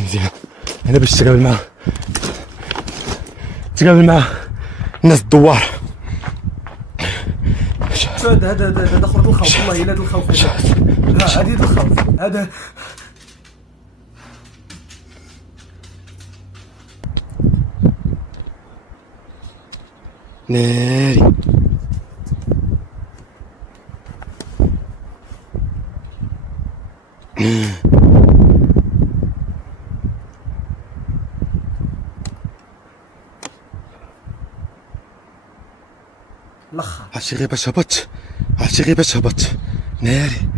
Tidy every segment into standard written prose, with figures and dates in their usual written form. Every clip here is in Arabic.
مزيان هنا باش تقابل مع الناس الدوار. هذا خرط الخوف والله الا هذا الخوف هذا الخوف هذا ناري. الاخر عرفتي غير باش هبط ناري.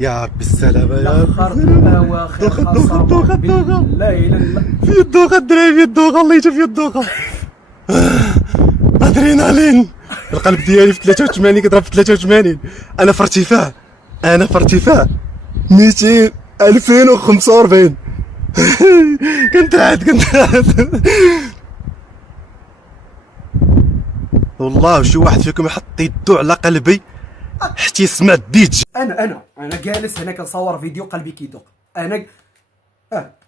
يا ربي السلامة يا الاخر اواخر دوخة لا اله الا في الدوخة الدراري، في الدوخة الله يجا في الدوخة. ادرينالين. القلب ديالي في 83 كيضرب في 83. انا في ارتفاع 200 2045. كنترعد والله شي واحد فيكم يحط يدو على قلبي حتى يسمع الديج. انا جالس هنا كنصور فيديو قلبي كيدق. انا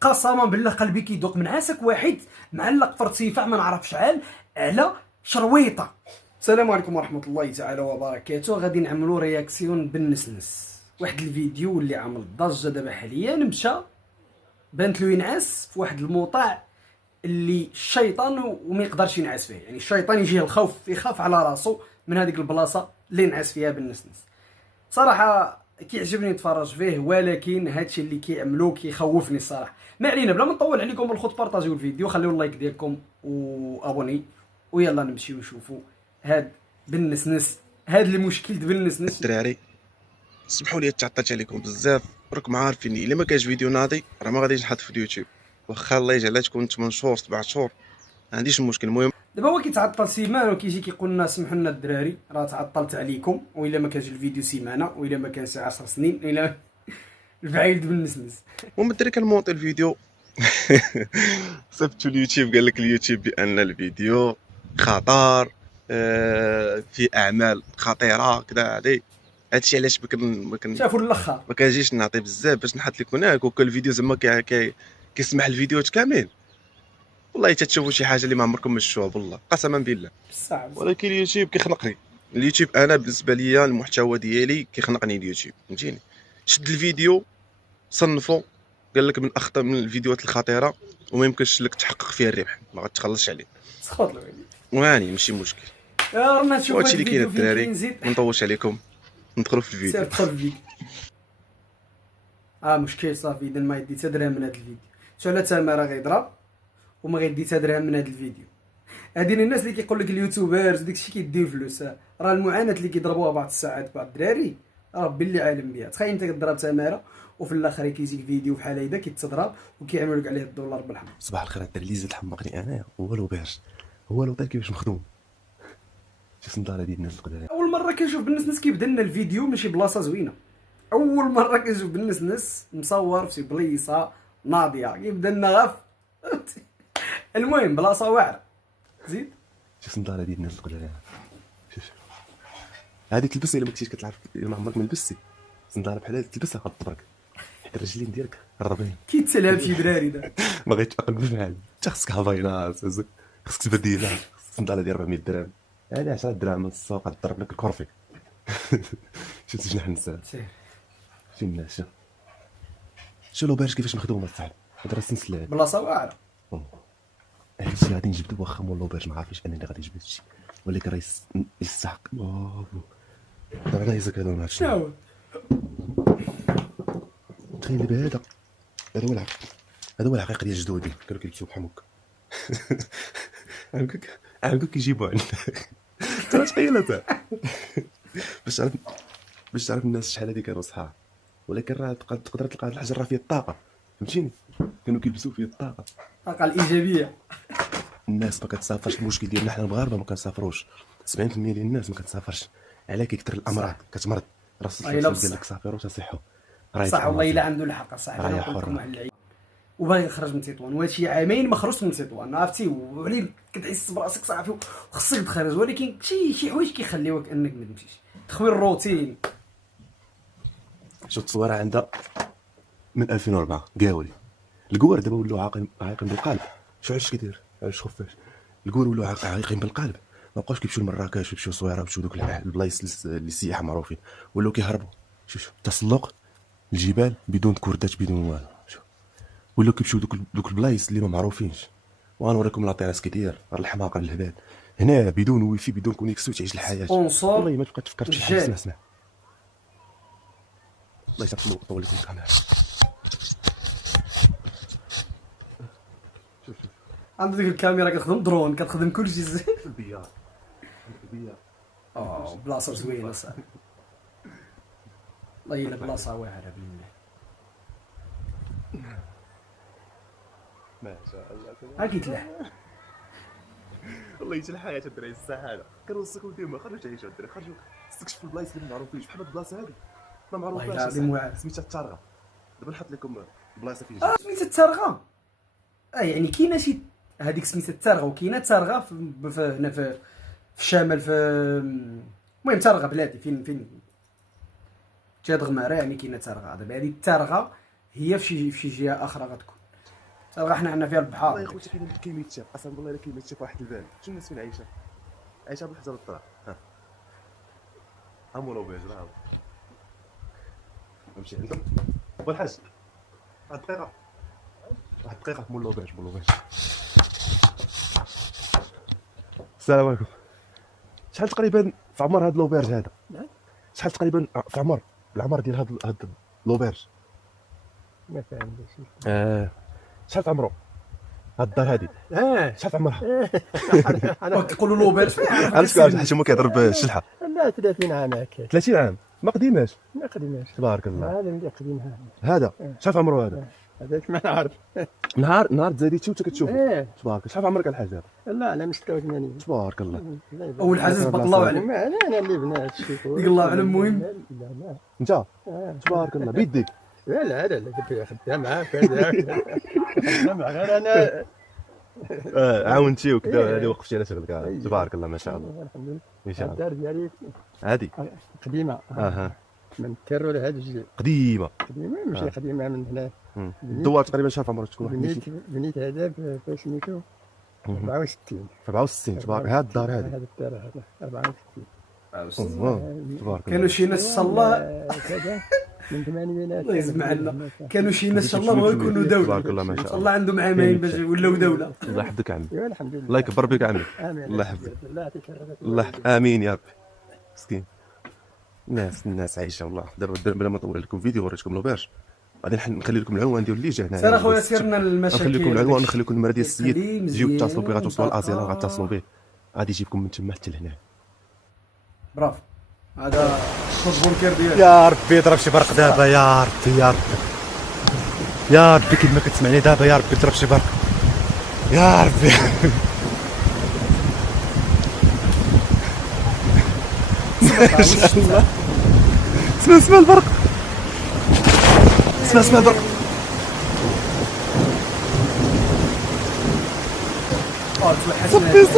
قسما بالله قلبي كيدق من عاسك واحد معلق في ارتفاع ما نعرف شحال على شرويطه. السلام عليكم ورحمه الله تعالى وبركاته. غادي نعملوا رياكسيون بالنسنس. واحد الفيديو اللي عامل ضجه دابا حاليا، مشى بانت له ينعس في واحد الموطع اللي الشيطان وما يقدرش ينعس فيه، يعني الشيطان يجيه الخوف يخاف على راسو من هذيك البلاصه اللي نعس فيها بالنسنس. صراحه كيعجبني نتفرج فيه، ولكن هادشي اللي كيعملوه كيخوفني الصراحه. ما علينا، بلا ما نطول عليكم الخط، بارطاجيو الفيديو، خليو اللايك ديالكم وابوني، ويلا نمشيو نشوفوا هاد بالنسنس، هاد المشكل بالنسنس. الدراري سمحوا لي تعطلت عليكم بزاف، راكم عارفين الا ما كانش فيديو ناضي راه ما غاديش نحط في اليوتيوب، واخا الله يجعلها تكون 8 شهور 7 شهور ما عنديش مشكل. المهم دابا هو كيتعطل سيمانه وكيجي كيقول لنا سمحوا لنا الدراري راه تعطلت عليكم، والا ما كانش الفيديو سيمانه، والا ما كانش 10 سنين، والا البعيد بالنسنس. المهم الدراري كنمونطي الفيديو صيفطو اليوتيوب، قال لك اليوتيوب بان الفيديو خطر، في اعمال خطيره كذا. هادشي علاش شافوا الاخر ما كنجيش نعطي بزاف باش نحط لكم هناك، وكل الفيديو زعما كيسمح الفيديوهات كامل. والله تتشوفوا شي حاجه اللي ما عمركم ما شفتوها بالله قسما بالله. صعب. ولكن اليوتيوب كيخنقني. اليوتيوب انا بالنسبه ليا المحتوى ديالي كيخنقني اليوتيوب، فهمتيني. شد الفيديو صنفو، قال لك من اخطر من الفيديوهات الخطيره وما يمكنش لك تحقق فيها الربح، ما غتخلصش عليه. سخط له واني ماشي مشكل. رانا نشوف هادشي اللي كاين الدراري، نزيد ما نطولش عليكم، ندخلوا في الفيديو. سير دخل الفيديو. مشكل صافي، اذا ما يدي حتى درهم من هذا الفيديو، شو على تماره غيضرب وما غيدي حتى درهم من هذا الفيديو. هادين الناس اللي كيقول لك اليوتيوبرز داكشي كيديو فلوس، راه المعاناه اللي كيضربوها بعض الساعات بعض الدراري ربي اللي عالم بها. تخيل انت كضرب تماره وفي الاخر كيجيك فيديو بحال هيدا كيتضرب وكيعملوا لك عليه الدولار بالحمر. صباح الخير الدراري اللي زاد حمقني انايا هو لوبيرج، هو لوطيل كيفاش مخدوم. شي صنداله ديال الناس القدام. اول مره كنشوف بالنسنس كيبدا لنا الفيديو من شي بلاصه زوينه، اول مره كنشوف بالنسنس مصور في شي بليصه ناضيه كيبدا لنا غف. المهم بلاصه واعره. زيد شي صنداله ديال الناس القدام. شوف هادي تلبسها الا ما كنتيش كتعرف، الا ما عمرك ما لبستي صنداله بحال هادي تلبسها غتطبرك، حيت الرجلين ديالك رابين. كيتسلى بشي دراري دا. ما غيتفقد بحال انت خصك هافاينات، خصك تبديلها. الصنداله ديال 400 درهم، هادي 10 دراهم من السوق غتضرب لك الكرفي. شفت جناح النساء فين الناس. شو لوبيرج كيفاش مخدومه الصاحب، هذا راه سنسلات بلاصه واعره. هادشي غادي نجبدو، واخا مول لوبيرج ما عارفش انني غادي نجبد هادشي، ولكن راه يستحق. دابا انا يزك هذا الماتش. شنو هو تخيل بهذا، هذا هو الحقيقه ديال جدودي، كانوا كيلبسوا بحال هكا عاودو كيجيبوا عندك. ترى تخيل انت باش تعرف الناس شحال هادي كانوا صحاب، ولكن راه تقدر تلقى هاد الحجر راه فيه الطاقه، فهمتيني. كانوا كيلبسوا فيه الطاقه الايجابيه. الناس ما كتسافرش. المشكل ديالنا حنا المغاربه ما كنسافروش، 70% ديال الناس ما كتسافرش، على كيكثر الامراض كتمرض. راسل قال لك سافروا تصحوا، صح والله الا عنده الحق. صح انا نقول لكم على العيب وباغي يخرج من تطوان، وهادشي عامين ما خرجت من تطوان، عرفتي، وعلي كتحس براسك صافي وخصك تخرج، ولكن شي حوايج كيخليوك انك ما تمشيش. تخوير الروتين. شفت التصويره عندها من 2004 قاولي الكوار دابا ولاو عايقين بالقلب. شو علاش كيدير علاش خفاش الكوار ولاو عايقين بالقلب، ما بقاوش كيمشيو لمراكش ويمشيو صويره ويمشيو دوك البلايص اللي السياح معروفين، ولاو كيهربوا. شوف تسلق الجبال بدون كردات بدون والو. شوف ولاو كيمشيو دوك البلايص اللي ما معروفينش. وغنوريكم لاطيراس كيدير الحماقه الهبال هنا بدون ويفي بدون كونيكسيون تعيش الحياه. والله ما تبقى تفكر في شي حاجه. اسمع الله يسامحكم طول لكم الكاميرا. شوف عندك ديك الكاميرا كتخدم درون كتخدم كلشي البيار البيار بلاصه زوينه صاحبي. والله الا بلاصه واعره بالله. ما شاء الله ها كيتلاح والله يجي الحياه الدراري الساعه هذا كنوصيكم ديما خرجوا تعيشوا الدراري، خرجوا استكشفوا البلايص اللي ما معروفينش بحال هاد البلاصه هادي ما والله معروفاش. العظيم واعر. سميتها التارغه. دابا نحط لكم البلايصه فين سميتها التارغه. يعني كاينه شي هذيك سميتها التارغه وكاينه تارغه هنا في الشمال في المهم تارغه بلادي فين تشاد غماره. يعني كاينه تارغه. دابا هذه التارغه هي في شي جهه اخرى غتكون تارغه. حنا عندنا فيها والله يا البحر. خوتي كاين ميتشاف قسما بالله الا كاين ميتشاف واحد البال. شنو الناس فين عايشه بالحجر الطرا. ها مولو بيج راه نمشي عندهم ابو الحاج. واحد الدقيقه مولو بيج السلام عليكم. شحال تقريبا في عمر هاد لوبيرج هذا؟ شحال تقريبا في عمر العمر ديال هاد لوبيرج؟ ما فهمتش. شحال في عمرو هاد الدار هادي؟ شحال في عمرها؟ كيقولوا لوبيرج علاش حيت هما كيهضر بالشلحه. لا 30 عام هكا. 30 عام ما قديماش. ما قديماش. تبارك الله. هذا اللي قديمها. هذا شحال في عمرو هذا؟ هذاك ما نعرف. نهار تزاديتي وانت كتشوف. ايه تبارك. شحال في عمرك الحاج هذا؟ لا انا 86. تبارك الله. اول حاجه تبارك الله عليك. ما انا اللي بنات شوف. ديك الله اعلم. المهم لا لا انت تبارك الله بيديك. لا هذا اللي خدام معاه كذا. خدام غير انا. عاونتي وكذا هذه وقفتي على شغلك. تبارك الله ما شاء الله. الحمد لله. ان شاء الله. الدار ديالي هادي قديمه. من التيرو لهاد الجزء. قديمه ماشي قديمه من هنا. الدوار تقريبا شحال في عمرك تكون واحد بنيت هذا في سميتو 64. 64 تبارك. هاد الدار هادي هذا الدار هذا 64. تبارك كانوا شي ناس ان شاء الله كذا من الثمانينات. الله يزيد معنا. كانوا شي ناس ان شاء الله بغاو يكونوا دوله. تبارك الله ما ان شاء شاء الله. الله عندهم عامين باش يولاو دوله. الله يحفظك عمي. ايوا الحمد لله. الله يكبر بك عمي. امين. الله يحفظك. الله يعطيك العافيه. الله امين يا ربي. مسكين الناس عايشه والله. دابا بلا ما نطول لكم فيديو وريتكم لوبيرج غادي نخلي لكم العنوان ديال اللي جا هنا. سير اخويا سيرنا المشاكل. نخلي لكم العنوان ونخلي لكم النمره ديال السيد. خليه تجيو مزيان تتصلوا به غتوصلوا لازيلا ونطلقها. غتصلوا به غادي يجيبكم من تما حتى لهنا. برافو. هذا كود بونكير ديالك. يا ربي ضرب شي برق دابا. يا ربي يا ربي يا ربي كيما كتسمعني دابا. يا ربي ضرب شي برق يا ربي. اسمع البرق. اسمع البرق. توحشنا. صفي اسمع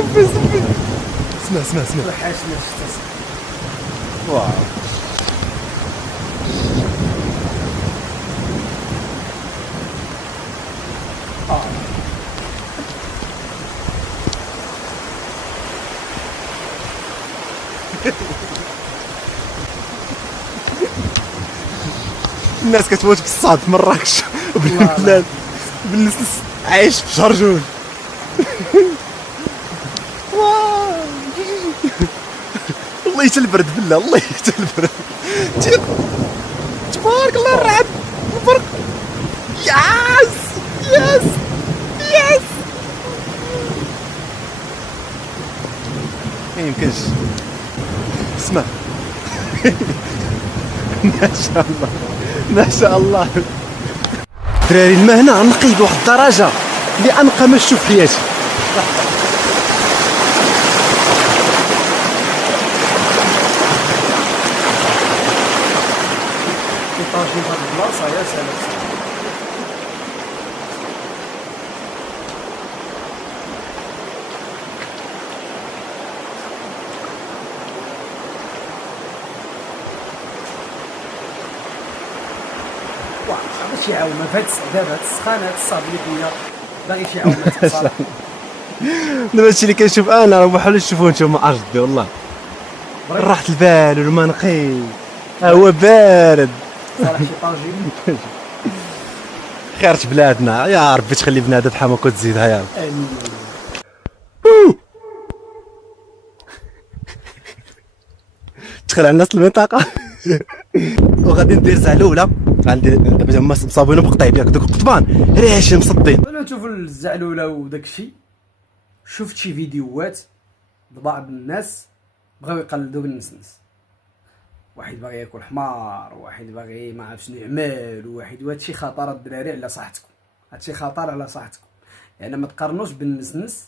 توحشنا الشتا. واو الناس كتموت في الصاد في مراكش وبالبلاد بالناس عايش في شرجون. والله حتى البرد بالله. الله حتى البرد. تبارك الله الرعد البرق. ياس ما يمكنش. اسمع ما شاء الله دراري. الماء هنا نقي بواحد الدرجه اللي انقى ما شفت في حياتي. طاجين في هاد البلاصه يا سلام. شي عاومه في هاد دابا هاد السخانه هاد الصاب اللي فيا باغي شي عاومه تتصالح. دابا هادشي اللي كنشوف انا راه بحال تشوفوه نتوما اجدي والله. راحة البال والما نقي هو بارد. صالح شي طاجين. خيرة بلادنا يا ربي تخلي بنادم حماك وتزيدها يا رب. امين. دخل على الناس المنطقة. وغادي ندير زعلولة غندير دابا هما مصابينهم بقطيب ياك دوك القطبان ريحين مصدين. انا نشوف الزعلوله وداك الشيء، شفت شي فيديوهات لبعض الناس بغاو يقلدوا بالنسنس، واحد باغي ياكل حمار، واحد باغي ما عرف شنو يعمل، وواحد وهادشي خطر الدراري على صحتكم، هادشي خطر على صحتكم، يعني ما تقارنوش بالنسنس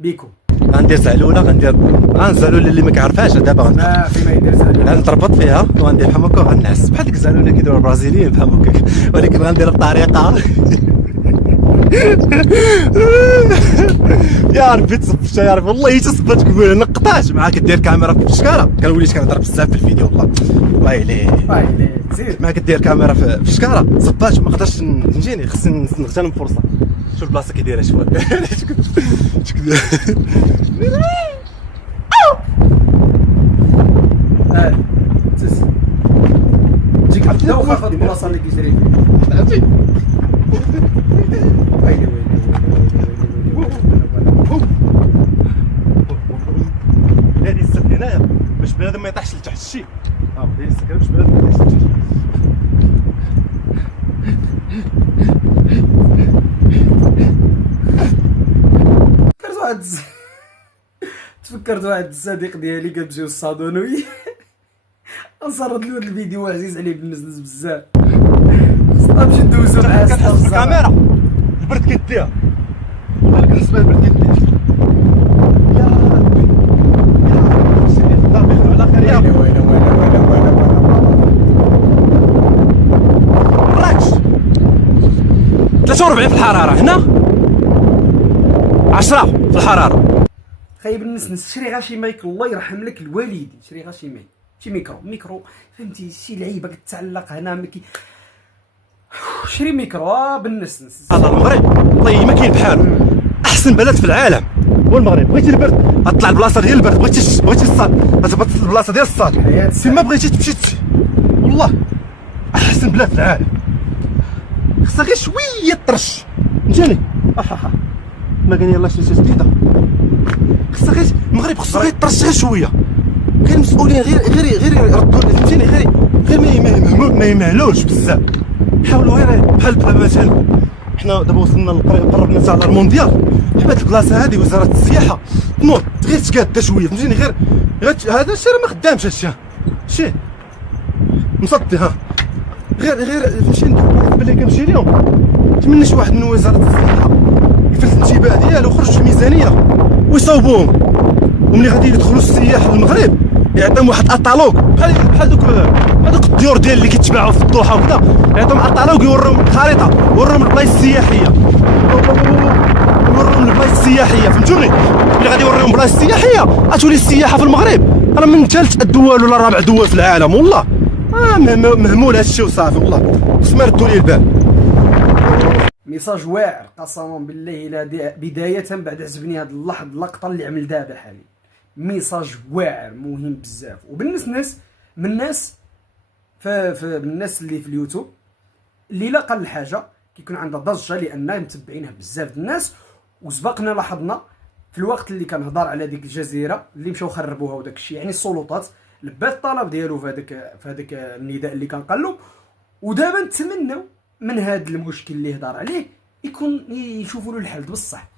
بيكم. غندير زعلولة الزعلولة اللي ما كعرفهاش دابا ما فيما يدير زعلوله غنتربط فيها وغندير بحال هكا وغنعس بحال ديك الزعلولة اللي كيديروا البرازيليين بحال هكاك، ولكن غنديرها بطريقة يا ربي تصبت يا ربي والله تصبت كبيره نقطعت معاك كدير كاميرا في الشكاره كنولي كنهضر بزاف في الفيديو والله بايلي زيد معاك كدير كاميرا في الشكاره صبات ما نقدرش نجيني خصني نغتنم فرصه شوف البلاصه كيدايره شويه تجيك حتى وخا فهاد البلاصه اللي كيجري فيها. ويلي هذه السد هنايا باش بنادم ما يطيحش لتحت الشيء. هذه السكه باش بنادم ما يطيحش لتحت. تفكرت واحد الصديق ديالي كنمشيو للصادونوي نصرد له الفيديو عزيز عليه بالنسبه بزاف، خصنا نمشي ندوزو معاه كتحس الكاميرا البرد كديها والله كنحس بها البرد كديها يا ربي يا ربي سيدي خدام يخدم على خير يا ربي. مراكش 43 في الحراره هنا 10 في الحراره. خايب النسنس شري غير شي مايك الله يرحم لك الوالدين، شري غير شي مايك شي ميكرو فهمتي شي لعيبه كتعلق هنا مكي شري ميكرو بالنسنس. هذا المغرب والله ما كاين بحالو احسن بلد في العالم هو المغرب. بغيتي البرد غطلع البلاصه ديال البرد، بغيتي الصاد غتهبط البلاصه ديال الصاد، فيما بغيتي تمشي والله احسن بلاد في العالم. خصها غير شويه طرش فهمتيني ما كاين يلاه شي جديده خصها غير المغرب خصو غير طرش غير شويه، غير المسؤولين غير يردوا فهمتيني غير ما يمهلوش بزاف، حاولوا غير بحال مثلا حنا دابا وصلنا قربنا حتى على المونديال، حبات البلاصه هذه وزاره السياحه تنوض غير تكادا شويه فهمتيني غير هذا الشيء راه ما خدامش هادشي شي مصدي غير فهمتي باللي كنمشي اليوم نتمنى شي واحد من وزاره السياحه يفلت الانتباه ديالو ويخرج في ميزانيه ويصاوبوهم، وملي غادي يدخلوا السياح للمغرب يعطيهم واحد اطالوج بحال دوك الديور ديال اللي كيتباعوا في الضحى وكذا، يعطيهم اطالوج يوريهم الخريطه يوريهم البلايص السياحيه يوريهم البلايص السياحيه فهمتوني. ملي غادي يوريهم بلايص السياحيه غتولي السياحه في المغرب راه من ثالث الدول ولا رابع دول في العالم والله مهمول هادشي وصافي والله خص ما يردوا لي البال. ميساج واعر قسما بالله الى بدايه بعد عجبني هاد اللقطه اللي عمل دابا حاليا، ميساج واعر مهم بزاف. وبالنسبه من الناس الناس اللي في اليوتيوب اللي لا قال الحاجه كيكون عندها ضجه لان متبعينها بزاف الناس، وسبقنا لاحظنا في الوقت اللي كنهضر على ديك الجزيره اللي مشاو خربوها وداك الشيء، يعني السلطات لبات الطلب ديالو في هذاك النداء اللي كنقال ودابا نتمنوا من هذا المشكل اللي هضر عليه يكون يشوفوا له الحل بصح،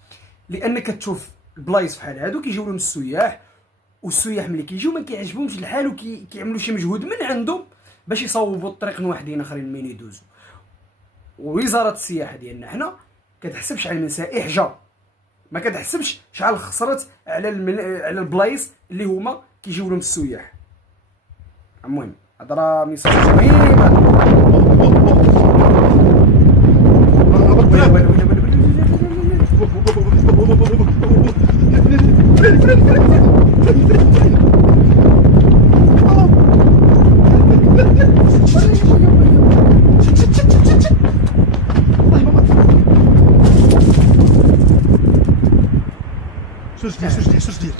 لانك تشوف البلايص بحال هادو كيجيو لهم السياح، والسياح ملي كيجيو ما كيعجبهمش الحال وكيعملوا شي مجهود من عندهم باش يصوبوا الطريق واحدين اخرين منين يدوزوا. ووزاره السياحه ديالنا حنا كتحسب شحال من سائح جا، ما كتحسبش شحال خسرت على البلايص اللي هما كيجيو لهم السياح. المهم هذا راه ميساج شوش ديال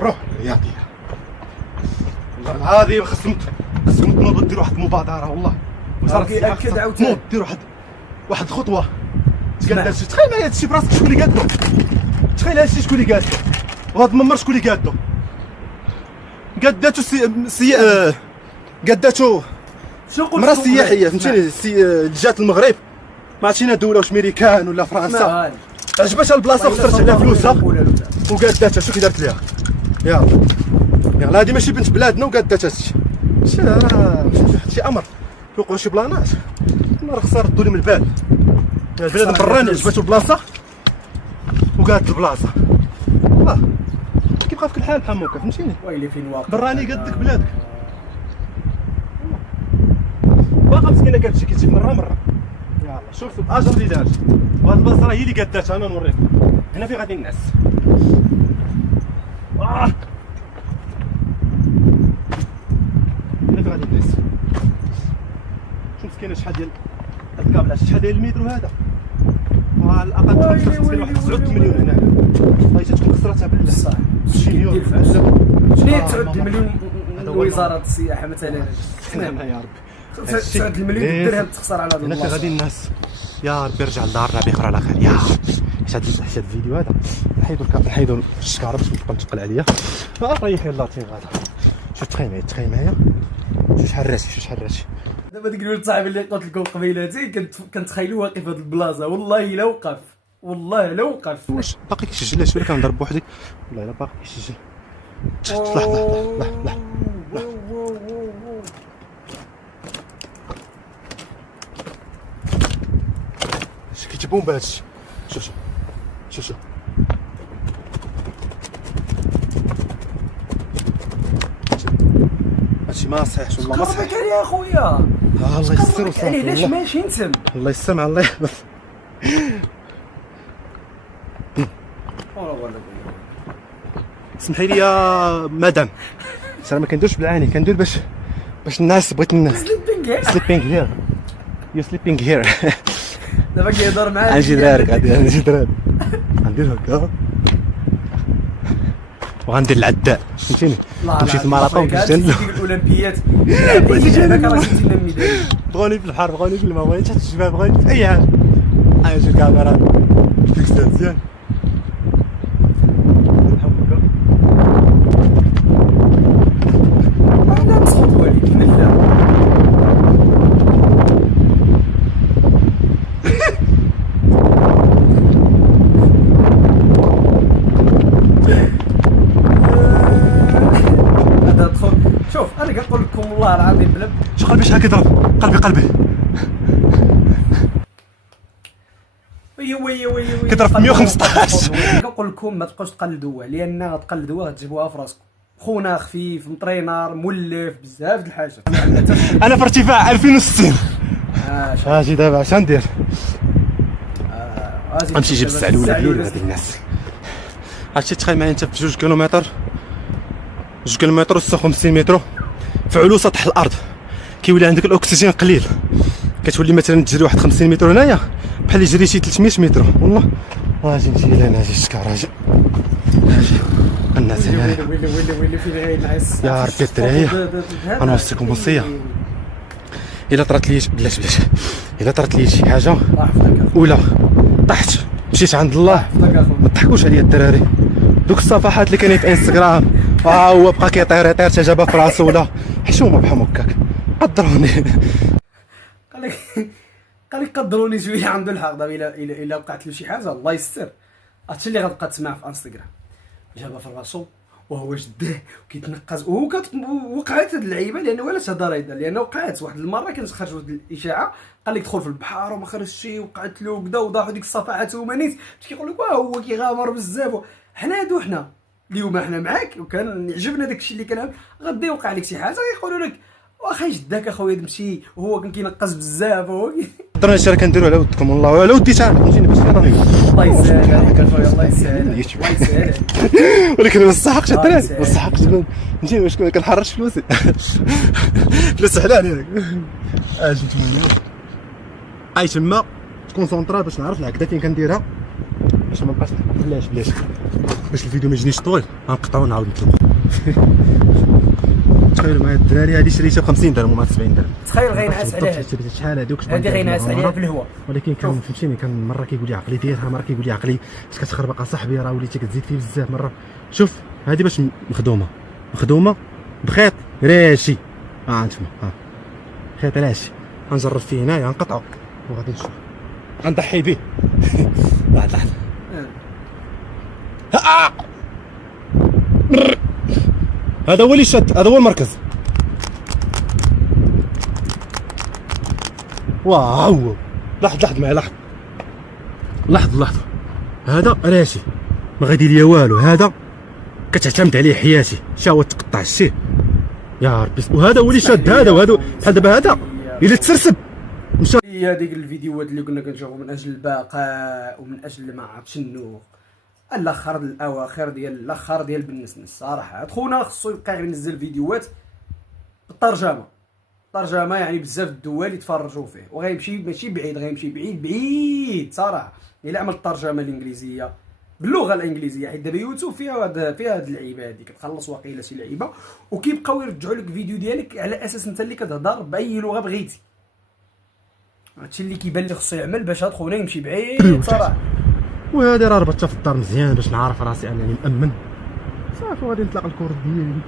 روح يا ديال والله العظيم خصكم تنوضوا ديروا واحد المبادره والله وزاره الصحه أكد خصها عاوتاني. تنوض ديروا واحد الخطوه تقال هادشي. تخيل معايا هادشي براسك شكون اللي قادو، تخيل هادشي شكون اللي قادو، وهاد الممر شكون اللي قادو. قاداتو قاداتو شنو قلت مرا لكم؟ سياحيه فهمتيني، جات المغرب ما عرفتينا دوله واش ميريكان ولا فرنسا، عجبتها البلاصه وخسرت عليها فلوسها وقاداتها. شو كي دارت ليها؟ يلا هادي ماشي بنت بلادنا وقادات هادشي. هادشي امر فوقعوا شي بلانات راه خصها ردوا لي من البال. البلاد براني عجباتو البلاصه وقادت البلاصه كيبقى في كل حال بحال هكا فهمتيني. ويلي فين واقع براني قدك بلادك باقا مسكينه كتمشي كتجيب مره. يلا شوف الاجر اللي دارت وهاد البلاصه راه هي اللي قاداتها. انا نوريكم هنا فين غادي نعس. هنا فين غادي نعس. شوف مسكينه شحال ديال هاد الكابلات، شحال ديال المترو هذا على الاقل مسكينه واحد 9 مليون هنا. الله تكون خسرتها بالله. صح. شي مليون ديال الفلوس. شنو هي 9 المليون لوزاره السياحه مثلا؟ سلام يا ربي. 9 المليون الدرهم تخسر على هذا هنا فين غادي الناس. يا ربي رجع لدارنا بخير على خير. يا حيت هاد الفيديو هذا نحيدو الشكاره باش تبقى تثقل عليا. ريحي اللاتين هذا. شوف تخيل معايا شحال راسي. دابا ديك الولد صاحبي اللي قلت لكم قبيلاتي كنتخيلو واقف في هاد البلاصه، والله الا وقف، والله لا وقف. واش باقي كيسجل؟ شويه كنضرب بوحدي والله الا باقي كيسجل. لحظه اش كيجيبون بهادشي. شوف هادشي ما صحيحش والله ما صحيح. قربك عليه اخويا، الله يسر قربك عليه، علاش وصافي. ماشي نتم؟ الله يسر مع الله يحفظ. سمحي لي يا مدام، انا ما كنديرش بالعاني، كندير باش الناس بغيت سليبينغ هير يو سليبينغ هير. دابا كيهضر معاك غنجي درارك غندير هكا وغندير العداء فهمتيني. نمشي في الماراطون باش ندير الاولمبيات. هذاك راه جبتي لنا الميداليه. بغوني في البحر، بغوني في الماء، بغوني تحت الجبال، بغوني في اي حاجه. اجي الكاميرا فيكسها مزيان. انا مسخوط عليك بالله. هذا دخل. شوف انا كنقول لكم والله العظيم بلا شو قلبي شحال كيضرب قلبي وي كيضرب في 115. كنقول لكم ما تبقاوش تقلدوه، لان غتقلدوه غتجيبوها في راسكم. خونا خفيف مطرينار مولف بزاف د الحاجات. انا في ارتفاع 2060. شوف. اجي دابا اش ندير؟ غادي غنمشي نجيب السعلوله ديالي هذيك الناس. عرفتي تخيل معايا انت في 2 كيلومتر 2 كيلومتر و 56 متر في علو سطح الارض، كيولي عندك الاكسجين قليل، كتولي مثلا تجري واحد 50 متر هنايا بحال اللي جري شي 300 متر. والله اجي نمشي لهنا، اجي الشكار، اجي الناس هنا. ويلي فين غينعس يا ربي الدراري انا وصيكم وصيه، الا طرات لي بلاش الا طرات لي شي حاجه ولا طحت مشيت عند الله ما تضحكوش عليا الدراري. دوك الصفحات اللي كاينين في انستغرام هو بقى كيطير حتى جابها في راسو ولا حشومه بحال هكاك. قدروني قال لك قدروني شويه، عنده الحق. دابا الا وقعت له شي حاجه الله يستر، هادشي اللي غتبقى تسمع في انستغرام. جابها في راسو وهو جداه وكيتنقز وقعت هاد اللعيبه، لانه علاش هذا رايده، لانه وقعت واحد المره كانت خرج واحد الاشاعه قال لك دخل في البحر وما خرجش، وقعت له كدا وضاعوا ديك الصفحات هما نيت باش كيقول لك هو كيغامر بزاف. حنا هادو حنا اليوم حنا معاك وكان يعجبنا داكشي اللي كان، غدا يوقع لك شي حاجه يقولوا لك واخا جداك اخويا تمشي وهو كان كينقز بزاف وهو درنا الشرا كنديرو على ودكم والله وعلى ودي انا فهمتيني باش كنهضر. الله يسهل عليك اخويا، الله يسهل الله يسهل. ولكن ما استحقش الدراري، ما استحقش فهمتيني واش كنحرش فلوسي. فلوس حلال ياك. اجي تما اي تما تكونسونطرا باش نعرف العقده فين كنديرها باش ما نبقاش بلاش باش الفيديو ما يجينيش طويل غنقطعو ونعاود نطلبو. تخيلوا معايا الدراري هذه شريتها ب 50 درهم وما 70 درهم. تخيل غينعس عليها شحال هذوك هذه غينعس عليها في الهواء. ولكن كان فهمتيني كان مره كيقول لي عقلي ديرها مره كيقول لي عقلي اش كتخربق اصاحبي راه وليتي كتزيد فيه بزاف مره. شوف هذه باش مخدومه بخيط راشي انتما خيط راشي غنجرب فيه هنايا غنقطعو وغادي نشوف غنضحي به. لحظه هذا هو اللي شد هذا هو المركز. واو لحظة معايا لحظة هذا راشي ما غادي ليا والو هذا كتعتمد عليه حياتي شا هو تقطع الشيء يا ربي. وهذا هو اللي شاد هذا وهذا بحال دابا هذا الا تسرسب مشى. هي هذيك الفيديوهات اللي كنا كنشوفو من اجل البقاء ومن اجل ما عرفت شنو الاخر الاواخر ديال بالنسبه الصراحه. خونا خصو يبقى غير ينزل فيديوهات بالترجمه يعني بزاف الدول يتفرجوا فيه وغيمشي ماشي بعيد غيمشي بعيد صراحه الا عمل الترجمه الانجليزيه باللغه الانجليزيه حيت دابا يوتيوب فيها هاد اللعيبه هادي كتخلص واقيلا شي لعيبه وكيبقاو يرجعوا لك فيديو ديالك على اساس انت اللي كتهضر باي لغه بغيتي. هادشي اللي كيبان لي خصو يعمل باش هاد خونا يمشي بعيد صراحه. وهذه راه ربطتها في الدار مزيان باش نعرف راسي انني مأمن صافي وغادي نطلق الكور ديالي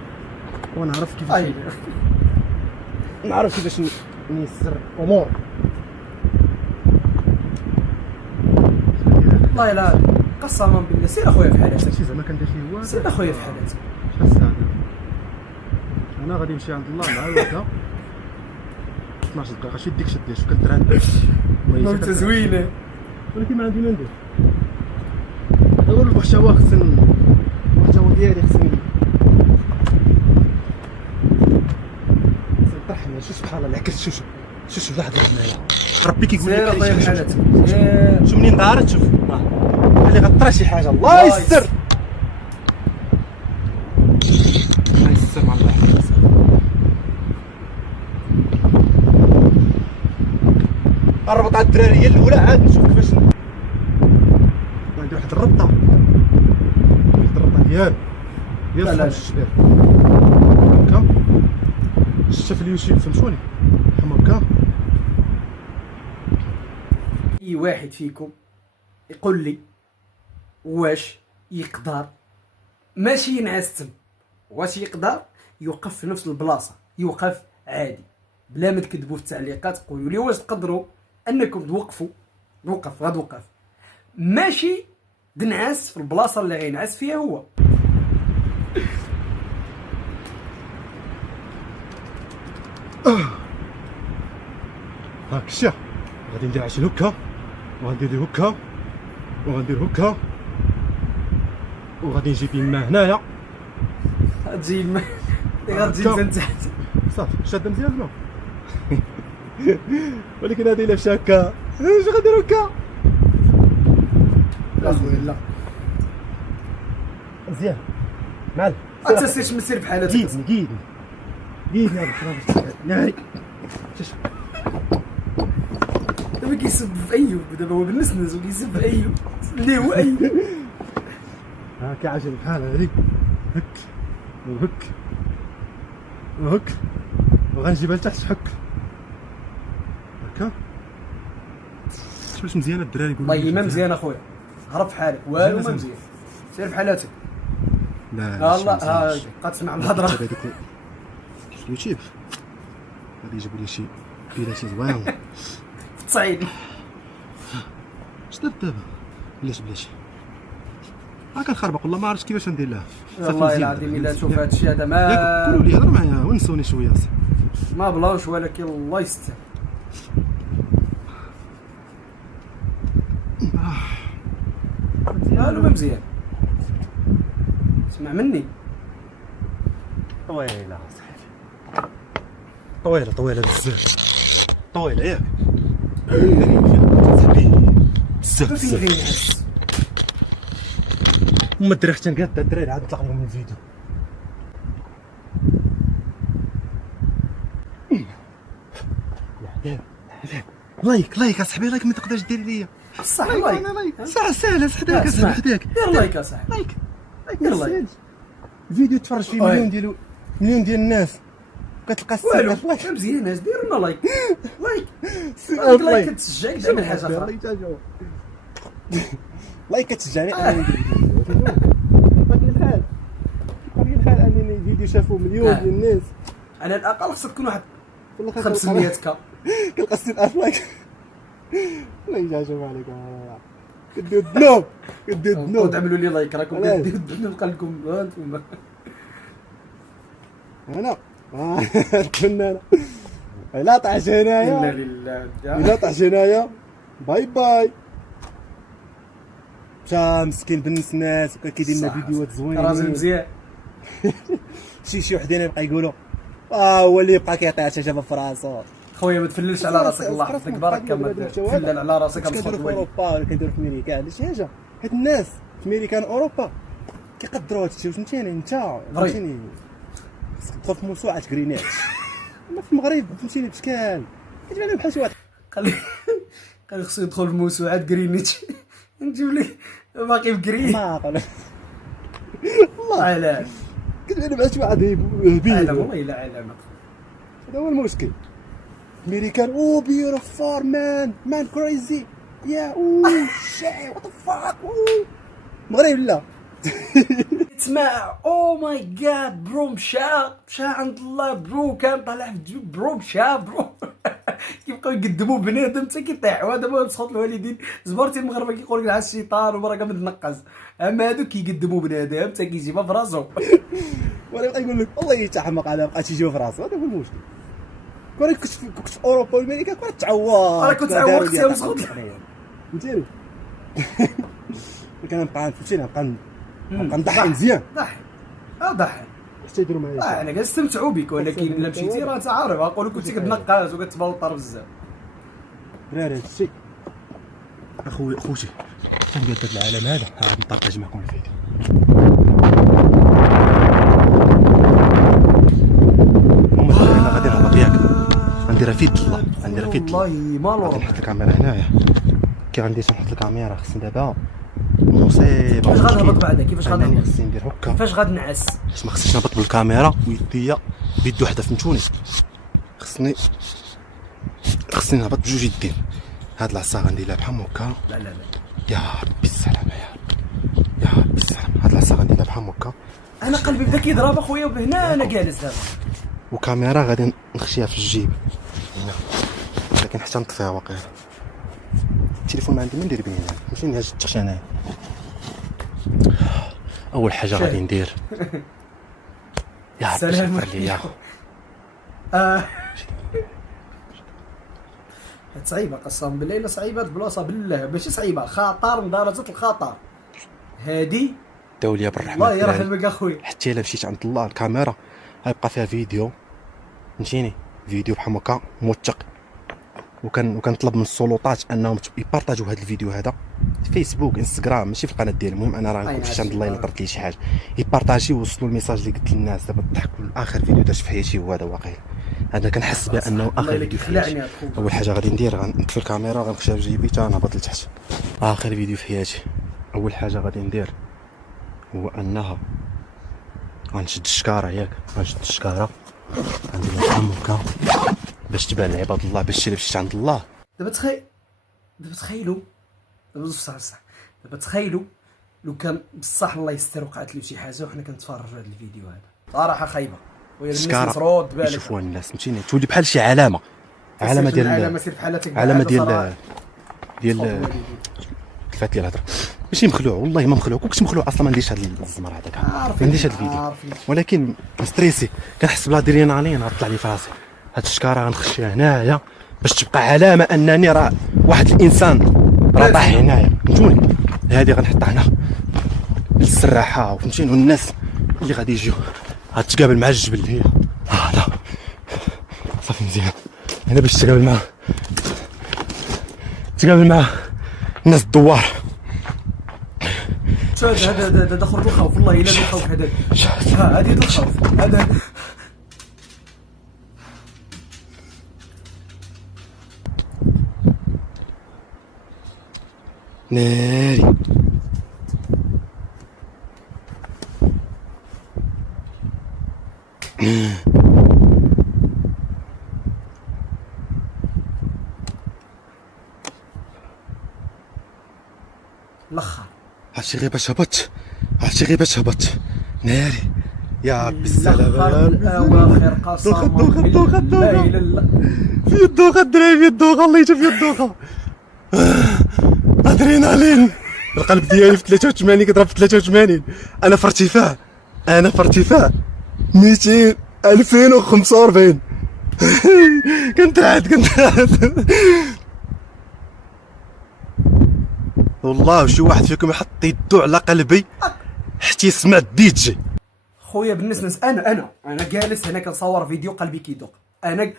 ونعرف كيفاش نعرف كيفاش نيسر الامور. والله لا قسما بالله سير اخويا في حالتك شي زعما كندير فيه هو سير اخويا في حالتك. شحال الساعه انا غادي نمشي عند الله مع الوحده 12 دقيقه شي ديك شدي شوف كنتران موت زوينه ولكن ما عندي ما ندير. هذا هو المحتوى المحتوى ديالي خصني طرحنا شوف سبحان الله عكس شوف لحظه معايا ربي كيقول لك سير اخويا في حالتك شوف منين دارت شوف اللي غطرا شي حاجه الله يستر الله يستر مع الله. الربط على الدراريه الاولى عاد نشوف كيفاش عندي واحد الربطه ديال لا الشباب هكا شفت في اليوتيوب فهمتوني هكا. اي واحد فيكم يقول لي واش يقدر ماشي ينعس واش يقدر يوقف في نفس البلاصه يوقف عادي بلا ما تكتبوا في التعليقات قولوا لي واش تقدروا انكم توقفوا غتوقف ماشي دنعس في البلاصه اللي غينعس فيها هو. هاك الشيخ غادي ندير عشان هكا وغندير هكا وغندير هكا وغادي نجيب يما هنايا غتجي يما غتجي من تحت صافي شاده مزيان لا ولكن هذه الا مشى هكا اش غندير هكا لا خويا لا مزيان معلم انت سير مسير بحالتك قيدني هذا الخراب ناري شوف دابا كيسب في ايوب دابا هو بالنسنس وكيسب في ايوب اللي هو ايوب هاكا عجب بحال هذيك هك وهك وهك وغنجيبها لتحت حك هكا. شوف مزيانه الدراري يقولوا والله ما مزيان اخويا عرف حالك والو ما مزيان سير بحالاتك. لا الله ها بقى تسمع الهضره في اليوتيوب غادي يجيبوا لي شي بيلاتي زوين في التصعيد. اش درت دابا بلاتي ها كنخربق والله ما عرفتش كيفاش ندير لها. والله العظيم الا تشوف هذا الشيء هذا ما قولوا لي هضر معايا ونسوني شويه ما بلاش ولكن الله يستر. مزيان ولا مزيان اسمع مني طويله صحيح طويله بزاف طويله ياك بزاف فين غينعس هما الدراري حتى نقاد الدراري عاد نطلق لهم الفيديو. لايك اصاحبي، لايك ما تقدرش دير ليا صح لايك ساعه ساهله حداك اسمع، حداك دير لايك اصاحبي. لايك دير لايك. فيديو تفرج فيه مليون ديال الناس كتلقى والو لايك مزيان ناس ديروا لنا لايك. لايك لايك. لايك كتشجعك تعمل حاجه اخرى. لايك كتشجعني انا ندير فيديو. بطبيعة الحال انني الفيديو شافوه مليون ديال الناس، على الاقل خصك تكون واحد والله 500 كا. كنلقى 6000 لايك. الله يجازيهم عليك كديو الذنوب تعملوا لي لايك راكم كديروا الذنوب لكم انتم. انا الفنانة الا طعش هنايا انا لله الا طعش هنايا باي باي. مشى مسكين بالنس الناس وكان كيدير لنا فيديوهات زوينين. راجل مزيان. شي وحدين يبقى يقولوا هو اللي يبقى كيعطيها شجبه في راسو. خويا ما تفللش على راسك، الله يحفظك بركه، ما تفلل على راسك. كيديروا في اوروبا ولا كيديروا في امريكا هذا شي حاجه، حيت الناس في امريكا اوروبا كيقدروا هذا الشيء. فهمتيني انت فهمتيني خصك تدخل في موسوعه كرينات. اما في المغرب فهمتيني بشكال كتبان لهم بحال شي واحد قال خصو يدخل في موسوعات جرينيتش. نجيب لك باقي بكري ما قال الله على كتبان لهم بحال شي واحد هبيل. على والله الا علامه. هذا هو المشكل. امريكان او بيوتيفول مان كريزي يا او شي وات ذا فاك. المغرب لا تسمع او ماي جاد برو مشى عند الله برو، كان طالع في الجيب برو مشى برو. كيبقاو يقدموا بنادم حتى كيطيح. وهذا ما صوت الوالدين زبرتي المغاربه كيقول لك على الشيطان وبركه ما تنقص، اما هادو كيقدموا بنادم حتى كيجيبها في راسو. ولا يبقى يقول لك والله يتحمق على بقى تيجيو في راسو. هذا هو المشكل. كنت في اوروبا وامريكا كنت تعوض. انا كنت عوقت يا مسخوط. فهمتيني. كنبقى فهمتيني نبقى نضحي مزيان. ضحي ضحي حتى يديروا معايا. انا كنستمتعوا بك، ولكن الا مشيتي راه انت عارف غنقولوا كنت كتنقاز وكتبلطر بزاف. لا هذا الشيء خوتي كندير هذا العالم هذا غادي نبارطاجي معكم الفيديو. انا غادي نهبط ياك غنديرها في يد الله، غنديرها في يد الله. والله مالو غادي نحط الكاميرا هنايا كي غندير نحط الكاميرا. خصني دابا مصيبه. كيفاش غنهبط بعدا؟ كيفاش غنهبط؟ خصني ندير هكا. كيفاش غنعس؟ باش ما خصنيش نهبط بالكاميرا ويديا بيد وحده فهمتوني. خصني نهبط بجوج يدين. هاد العصا غنديرها بحال هكا. لا يا ربي السلامه يا ربي السلامه. هاد العصا غنديرها بحال هكا. انا قلبي بدا كيضرب اخويا وهنا انا جالس دابا. وكاميرا غادي نخشيها في الجيب هنا، ولكن حتى نطفيها واقيلا. التليفون ما عندي ما ندير به هنا. ماشي نهاج التخش انايا. اول حاجه غادي ندير يا ربي سلام شكر ليا. صعيبه قسما بالله، الا صعيبه البلاصه بالله ماشي صعيبه، خطر من درجه الخطر هادي. داوليا بالرحمه الله يرحمك اخويا. حتى الا مشيت عند الله الكاميرا غيبقى فيها فيديو فهمتيني، فيديو بحال هكا موثق. وكنطلب من السلطات انهم يبارطاجوا هذا الفيديو هذا في فيسبوك انستغرام ماشي في القناه ديالي. المهم انا راه نكون مشيت عند الله الا طرت لي شي حاجه يبارطاجي ويوصلوا الميساج اللي قلت للناس. دابا الضحك اخر فيديو درت في حياتي هو هذا واقيلا. هذا كنحس بانه اخر فيديو في حياتي. اول حاجه غادي ندير غنطفي الكاميرا غنمشي لجيبي حتى نهبط لتحت. اخر فيديو في حياتي. اول حاجه غادي ندير هو انها غنشد الشكاره ياك، غنشد الشكاره غندير لها هكا باش تبان لعباد الله، باش الا مشيت عند الله. دابا تخيلوا بصح دابا تخيلوا لو كان بصح الله يستر وقعت لي شي حاجه وحنا كنتفرجوا هذا الفيديو هذا. صراحه خايبه ويا الناس ترد بالك يشوفوها الناس فهمتيني، تولي بحال شي علامه ديال علامه ديال كيفات ديال الهضره. ماشي مخلوع والله ما مخلوع. كنت مخلوع اصلا ما نديرش هذا الزمر هذاك، ما نديرش هذا الفيديو. ولكن ستريسي كنحس بلا درينالين غطلع لي في راسي. هاد الشكاره غنخشيها هنايا باش تبقى علامه انني راه واحد الانسان راه طاح هنايا فهمتوني. هذه غنحطها هنا للسراحه فهمتيني، والناس اللي غادي يجيو غتقابل مع الجبل هي هنا صافي مزيان هنا باش تقابل مع الناس الدوار. شوف هذا خرج الخوف والله الا الخوف هذا. هذه الخوف هذا. ناري. الاخر عرفتي غير باش هبط، عرفتي غير باش هبط. ناري يا ربي السلامة يا ربي. الاواخر قسما بالله الا الله. في الدوخة الدراري، في الدوخة، الله يجي في الدوخة. ادرينالين، القلب ديالي في 83 كيضرب في 83. انا في ارتفاع، انا في ارتفاع 200 2045. كنترعد والله شي واحد فيكم يحط يدو على قلبي حتى يسمع الديجي. خويا بالنسبه انا جالس هنا كنصور فيديو قلبي كيدق. انا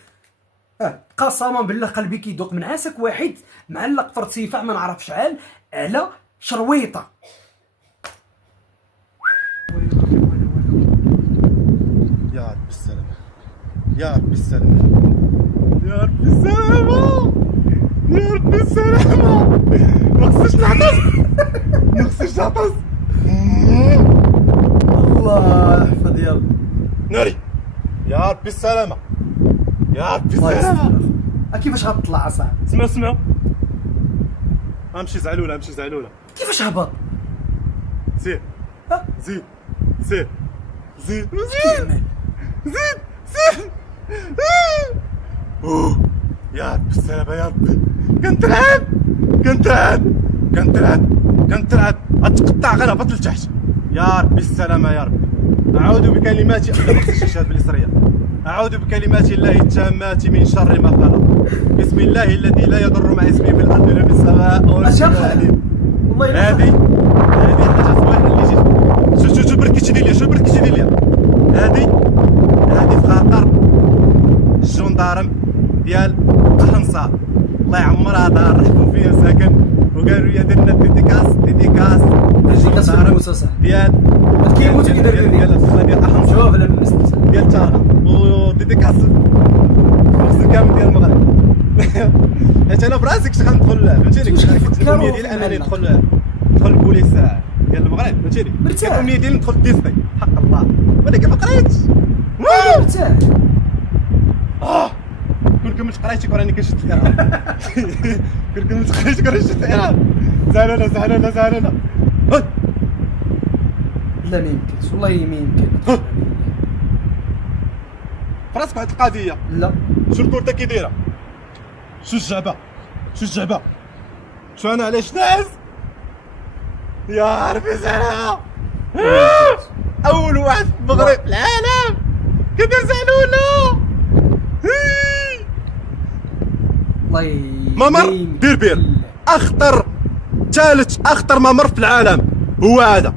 قسما بالله قلبي كيدق من عاسك واحد معلق في ارتفاع ما نعرف شحال على شرويطه. يا رب السلامة، يا رب السلامة، يا رب السلامة، يا رب السلامة. ما خصنيش نعطس، ما خصنيش نعطس. الله يحفظ يلا. ناري يا ربي السلامة، يا ربي الله السلامة. يستر. كيفاش غتطلع اصاحبي؟ سمعوا غنمشي زعلولة، غنمشي زعلولة. كيفاش هبط؟ سير زيد، سير زيد، كمل. زيد سير. اوه يا رب السلامة، يا ربي. كنترعد اتقطع غير هبط لتحت. يا ربي السلامة يا ربي. أعوذ بكلمات الله، ما خصنيش نشهد بالإسرية. أعوذ بكلمات الله التامات من شر ما خلق. بسم الله الذي لا يضر مع اسمه في الأرض ولا في السماء ولا في السماء. والله إلا هذه حاجة زوينة اللي جيت. شو بركيتي ديالي، هذه في خاطر الجندارم ديال الحنصار، الله يعمرها دار، رحبوا فيها ساكن، وقالوا لي درنا ديديكاس في الموسى صح ديال كيموت كيدير ديال الحنصار، شوف لا المسلسل ديال تارا، وديديكاس خصو كامل ديال المغرب. حيت انا براسي كنت غندخل، فهمتيني، كنت الامنيه ديالي انني ندخل البوليس ديال المغرب، فهمتيني، كانت الامنيه ديالي ندخل ديسني حق الله، ولكن ما قريتش. مرتاح. كون كملت قرايتي راني كنشد الإرهاب. كون كملت قرايتي راني كنشد الإرهاب. زعلانة لا ما يمكنش، والله ما يمكن. فراسك واحد القضية، لا شو الكورته كي دايرة، شو الجعبة، شو أنا علاش ناعس. يا ربي زعلانة. أول واحد في المغرب في العالم كدير زعلولة. ممر بير ثالث اخطر ممر في العالم هو هذا.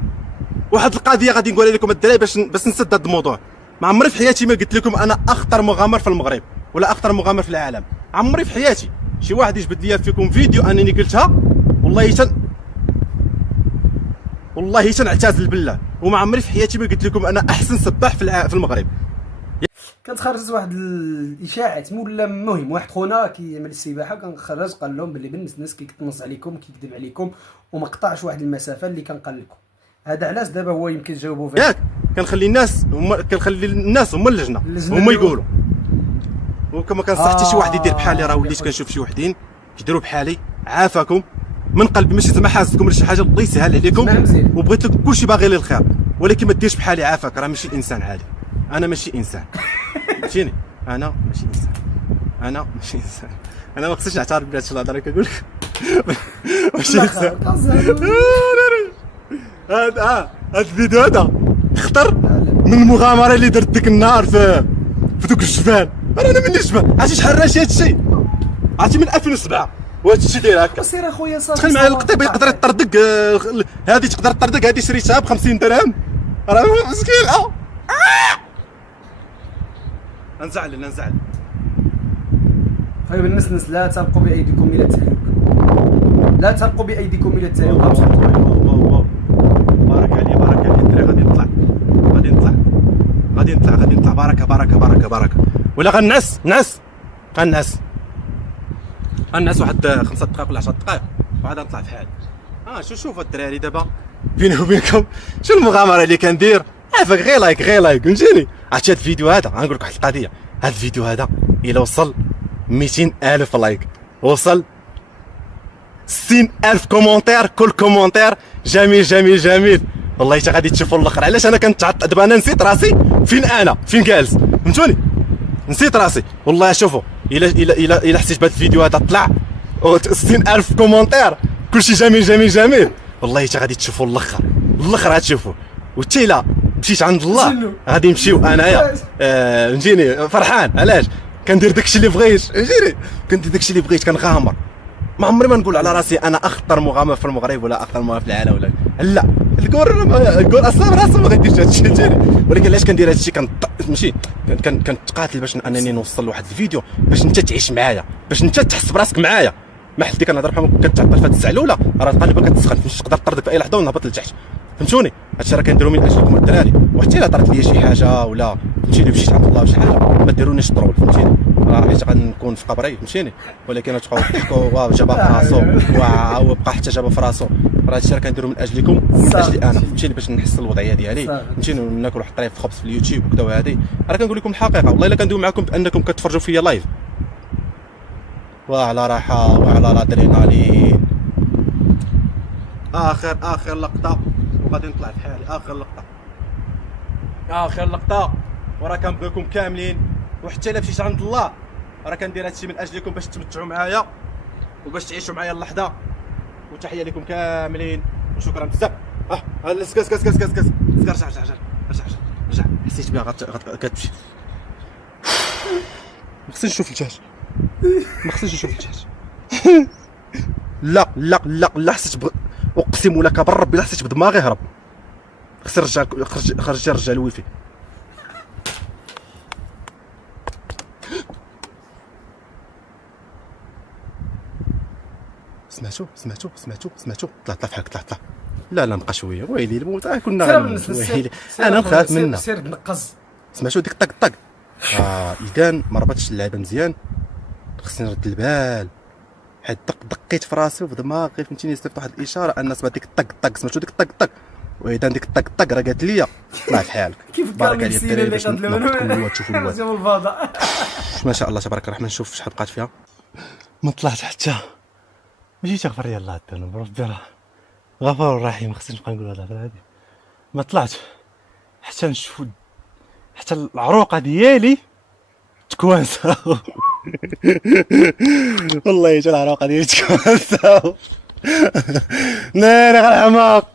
واحد القضيه غادي نقولها لكم الدراري باش نسد هذا الموضوع. ما عمري في حياتي ما قلت لكم انا اخطر مغامر في المغرب ولا اخطر مغامر في العالم. عمري في حياتي شي واحد يجبد لي فيكم فيديو انني قلتها، والله تنعتزل بالله. وما عمري في حياتي ما قلت لكم انا احسن سباح في المغرب. كانت خرجت واحد الاشاعات مولا المهم واحد خونا كيعمل السباحه كان خرج قال لهم باللي الناس كيتنص عليكم كيكذب عليكم وما قطعش واحد المسافه اللي كان قال لكم. هذا علاش دابا هو يمكن يجاوبوا فيه. ياك كنخلي الناس هما اللجنه هما يقولوا. وكما كنصح حتى شي واحد يدير بحالي، راه وليت كنشوف شي وحدين كيديروا بحالي. عافاكم من قلبي، ماشي زعما حاسدكم ولا شي حاجه، الله يسهل عليكم وبغيت لكم كلشي باغي لي الخير، ولكن ما ديرش بحالي. عافاك، راه ماشي انسان عادي، انا ماشي انسان، فهمتيني، انا ماشي انسان، انا ما خصنيش نعترف بهذا الشيء الهضره كنقول لك. ماشي انسان. هذا الفيديو هذا خطر من المغامره اللي درت ديك النهار في دوك الجبال. انا من الجبال، عرفتي شحال راشي هذا الشيء؟ عرفتي من 2007 وهذا الشيء داير هكا. سير اخويا صافي. تخيل معايا القطيبه يقدر يطردك، هذه تقدر تطردك، هذه شريتها ب 50 درهم، راه مسكين. نزعل طيب الناس لا تلقوا بايديكم الى التهلكه، لا تلقوا بايديكم الى التهلكه. بارك عليه الدري، غادي نطلع بركه. ولا غنعس واحد 5 دقائق ولا 10 دقائق وعاد نطلع في حالي. شوف الدراري دابا بيني وبينكم شو المغامره اللي كندير؟ عافاك غير لايك فهمتيني. عرفتي هاد الفيديو هذا غنقول لك واحد القضيه، هاد الفيديو هذا الا وصل 200,000 لايك، وصل 60,000 كومونتير، كل كومونتير جميل والله حتى غادي تشوفوا الاخر. علاش انا كنتعطل دابا؟ انا نسيت راسي فين جالس، فهمتوني؟ نسيت راسي والله. شوفوا الا حسيت بهذا الفيديو هذا طلع 60,000 كومونتير كلشي جميل والله حتى غادي تشوفوا الاخر غتشوفوا. وحتى الا مشيت عند الله غادي نمشيو انايا فهمتيني فرحان. علاش كندير داكشي اللي بغيت، فهمتيني؟ كندير داكشي اللي بغيت، كنغامر. ما عمري ما نقول على راسي انا اخطر مغامر في المغرب ولا اخطر مغامر في العالم ولا لا. الكور اصلا راسه ما غاديش هادشي، فهمتيني؟ ولكن علاش كندير هادشي؟ ماشي كنتقاتل باش انني نوصل لواحد الفيديو باش انت تعيش معايا، باش انت تحس براسك معايا. ما حلتي كنهضر بحال كتعطل في هاد الساعه الاولى راه قلبك كتسخن، مش تقدر تطردك في اي لحظه ونهبط لتحت، فهمتوني؟ هادشي راه كنديرو من اجلكم الدراري. وحتى الا طرات ليا شي حاجه ولا فهمتيني مشيت عند الله شي حاجه ما ديرونيش طرول، فهمتيني؟ راه حيت غنكون في قبري، فهمتيني؟ ولكن غتبقاو تضحكوا واو جابها في راسو واو بقى حتى جابها في راسو. راه هادشي راه كنديرو من اجلكم ومن اجلي انا، فهمتيني؟ باش نحس الوضعيه ديالي، فهمتيني؟ وناكل واحد الطريف خبز في اليوتيوب وكذا. وهادي راه كنقول لكم الحقيقه والله الا كندوي معكم بانكم كتفرجوا فيا لايف وعلى راحه وعلى الادرينالين. اخر لقطه وغادي نطلع بحالي. اخر لقطه وراه كنبغيكم كاملين. وحتى الا مشيت عند الله راه كندير هادشي من اجلكم باش تمتعوا معايا وباش تعيشوا معايا اللحظه. وتحيه لكم كاملين وشكرا بزاف. كاس رجع حسيت بها كتمشي. ما خصنيش نشوف الدجاج لا حسيت اقسم لك بالرب لا حسيت بدماغي هرب. خصني نرجع الويفي. سمعتو طلع لا نبقى شويه ويلي الموت كنا ويلي انا نخاف منها. سير تنقز. سمعتو ديك طق اذا ما ربطتش اللعبه مزيان خصني نرد البال. حيت دقيت في راسي وفي دماغي، فهمتيني؟ صيفط واحد الاشاره ان سمعت ديك طق. سمعتو ديك طق واذا ديك طق راه قالت لي طلع في حالك. بارك عليك الدراري باش تشوفوا الواد. ما شاء الله تبارك الرحمن. نشوف شحال بقات فيها. ما طلعت حتى ماشي تغفر لي الله الذنوب ربي راه غفور رحيم. خصني نبقى نقول هذا هادي. ما طلعت حتى نشوف حتى العروقه ديالي تكوانساو والله حتى العروقه ديالي تكوانساو. ناري غير الحماق.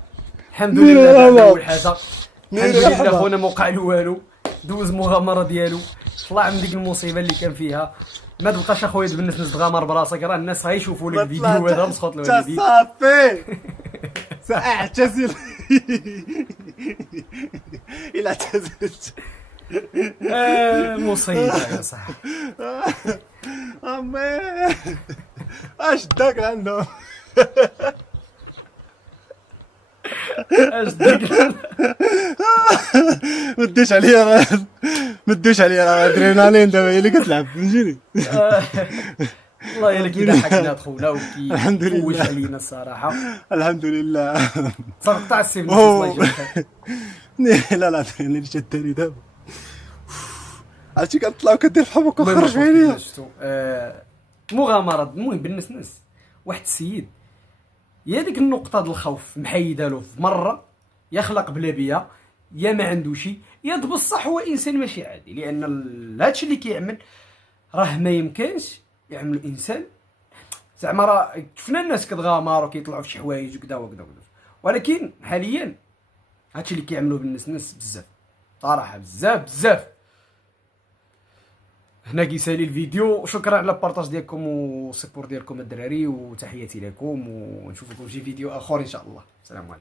الحمد لله اول حاجه الحمد لله خونا ما وقع له والو، دوز المغامره ديالو، طلع من ديك المصيبه اللي كان فيها. ما تبقاش اخويا تبنس تغامر براسك، راه الناس غيشوفوا لك الفيديو هذا مسخوط الوالدين. صافي ساعتزل الى اعتزلت. مصيبه يا صاحبي. امي اش داك عندهم ما تدوش عليا الادرينالين دابا هي اللي كتلعب، فهمتيني؟ والله الا كيضحكنا خونا وكيفوش علينا الصراحه. الحمد لله. صافي قطع السيف الله يجزاك. لا الادرينالين شداني دابا. عرفتي كنطلع وكدير بحال هكا خرج عليا. مغامره. المهم بالنسبه واحد السيد يا ديك النقطه ديال الخوف محيده له في مره، يا خلق بلا بيا، يا ما عنده شي، يا بصح هو انسان ماشي عادي. لان هادشي اللي كيعمل راه ما يمكنش يعمل الانسان. زعما راه شفنا الناس كتغامر وكيطلعوا في شي حوايج وكذا، ولكن حاليا هادشي اللي كيعملوه بالناس بزاف صراحه بزاف. هنا كيسالي الفيديو. شكرا على البارطاج ديالكم والسبور ديالكم الدراري، وتحياتي لكم، ونشوفكم في فيديو اخر ان شاء الله. السلام عليكم.